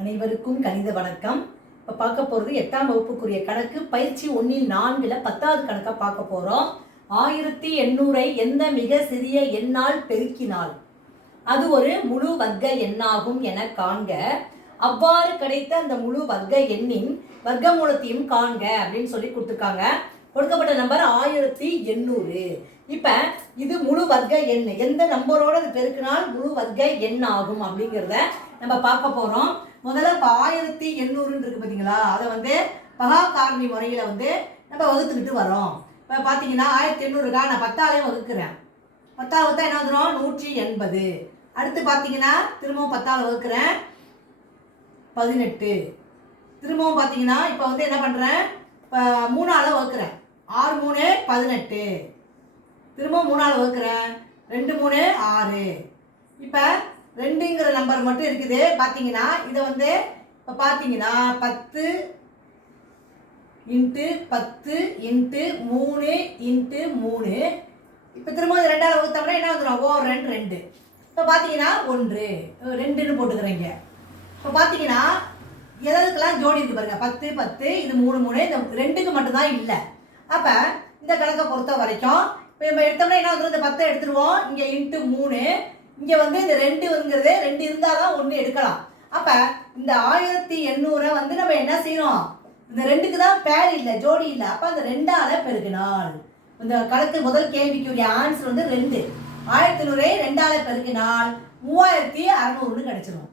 அனைவருக்கும் கணித வணக்கம். இப்போ பார்க்க போகிறது 8ஆம் வகுப்புக்குரிய கணக்கு பயிற்சி 1 4 10வது கணக்காக பார்க்க போகிறோம். 1800ஐ எந்த மிக சிறிய எண்ணால் பெருக்கினால் அது ஒரு முழு வர்க்க எண்ணாகும் என காண்க. அவ்வாறு கிடைத்த அந்த முழு வர்க்க எண்ணின் வர்க்கமூலத்தையும் காண்க அப்படின்னு சொல்லி கொடுத்துருக்காங்க. கொடுக்கப்பட்ட நம்பர் 1800. இப்போ இது முழு வர்க்க எண், எந்த நம்பரோட அது பெருக்கினால் முழு வர்க்க எண் ஆகும் அப்படிங்கிறத நம்ம பார்க்க போகிறோம். முதல்ல இப்போ 1800 இருக்கு பார்த்தீங்களா, அதை வந்து பகா காரணி முறையில் நம்ம வகுத்துக்கிட்டு வரோம். இப்போ பார்த்தீங்கன்னா 1800 நான் 10ஆலே வகுக்கிறேன். 10ஆல் வகுத்தா என்ன வந்துடும்? 180. அடுத்து பார்த்தீங்கன்னா திரும்பவும் 10ஆல் வகுக்கிறேன், 18. திரும்பவும் பார்த்தீங்கன்னா இப்போ என்ன பண்ணுறேன், இப்போ 3ஆல் வகுக்கிறேன், 6 3 18. திரும்பவும் 3ஆல் வகுக்கிறேன், 2 3 6. இப்போ 2ங்கிற நம்பர் மட்டும் இருக்குது. பார்த்தீங்கன்னா இதை இப்போ பார்த்தீங்கன்னா 10 × 10 × 3 × 3. இப்போ திரும்ப 2ஆல் வகுத்தோம்னா என்ன வந்துடும்? 2 2. இப்போ பார்த்தீங்கன்னா 1 2ன்னு போட்டுக்கிறீங்க. இப்போ பார்த்தீங்கன்னா எதற்கெல்லாம் ஜோடி இருக்கு பாருங்க, 10 10, இது 3 3, இந்த 2க்கு மட்டும்தான் இல்லை. அப்போ இந்த கணக்கை பொறுத்த வரைக்கும் இப்போ நம்ம எடுத்தோம்னா என்ன வந்துடும்? இந்த 10 எடுத்துருவோம், இங்கே × 3, இங்கே இந்த 2ங்கிறது 2 இருந்தால் தான் 1 எடுக்கலாம். அப்போ இந்த 1800 நம்ம என்ன செய்யணும்? இந்த 2க்கு தான் பேர் இல்லை, ஜோடி இல்லை. அப்போ அந்த 2ஆல் பெருக்கினால் இந்த கணக்கு முதல் கேள்விக்குரிய ஆன்சர் 2. 1800ஐ 2ஆல் பெருக்கினால் 3600 கிடைச்சிடும்.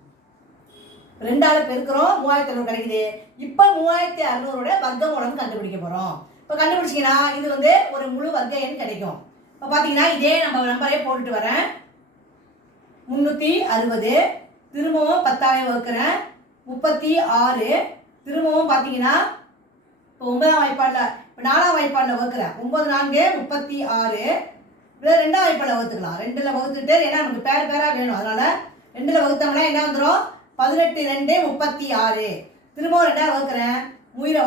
2ஆல் பெருக்கிறோம், 3600 கிடைக்குது. இப்போ 3600ஓட வர்க்கமூலம் கண்டுபிடிக்க போகிறோம். இப்போ கண்டுபிடிச்சிங்கன்னா இது ஒரு முழு வர்க்க எண் கிடைக்கும். இப்போ பார்த்தீங்கன்னா இதே நம்பரே போட்டுட்டு வரேன், 360. திரும்பவும் 10ஆலே வகுக்கிறேன், 36. திரும்பவும் பார்த்தீங்கன்னா இப்போ 9ஆம் வாய்ப்பாடில், இப்போ 4ஆம் வாய்ப்பாடில் வகுக்கிறேன், 9 4 36. இதில் 2ஆம் வாய்ப்பாடில் வகுத்துக்கலாம். 2ல் வகுத்துட்டு, ஏன்னா நமக்கு பேராக வேணும், அதனால் 2ல் வகுத்தோம்னா என்ன வந்துடும்? 18 2 36. திரும்பவும் 2ஆல் வகுக்கிறேன், 9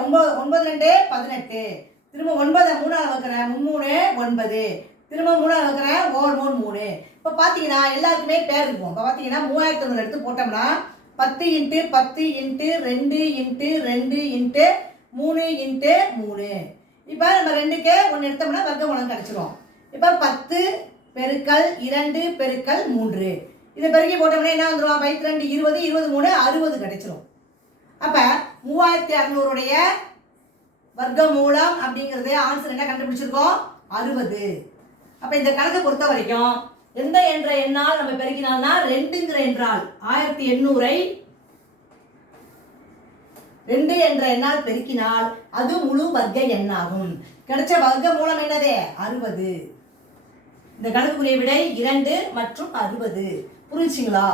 2 18. திரும்ப 9 3ஆல் வகுக்கிறேன், 3 9. திரும்ப 3ஆல் வகுக்கிறேன், 1 3 3. இப்போ பார்த்தீங்கன்னா எல்லாருக்குமே பேர் இருக்கும். இப்போ பார்த்தீங்கன்னா 3600 எடுத்து போட்டோம்னா 10 × 10 × 2 × 2 × 3 × 3. இப்போ நம்ம 2க்கு 1 எடுத்தோம்னா வர்க்கமூலம் கிடச்சிரும். இப்போ 10 பெருக்கல் 2 பெருக்கல் 3, இதை பெருக்கி போட்டோம்னா என்ன வந்துடும்? 2 20 23 60 கிடைச்சிரும். அப்போ 3600உடைய வர்க்கமூலம் அப்படிங்கிறது ஆன்சர் என்ன கண்டுபிடிச்சிருக்கோம்? 60. அப்போ இந்த கணக்கை பொறுத்த வரைக்கும் எந்த என்ற எண்ணால் நம்ம பெருக்கினால்னா 2ங்கிற என்றால் 1800ஐ 2 என்ற எண்ணால் பெருக்கினால் அது முழு வர்க்க எண்ணாகும். கிடைச்ச வர்க்க மூலம் என்னது? 60. இந்த கணக்குரிய விடை 2 மற்றும் 60. புரிஞ்சுங்களா?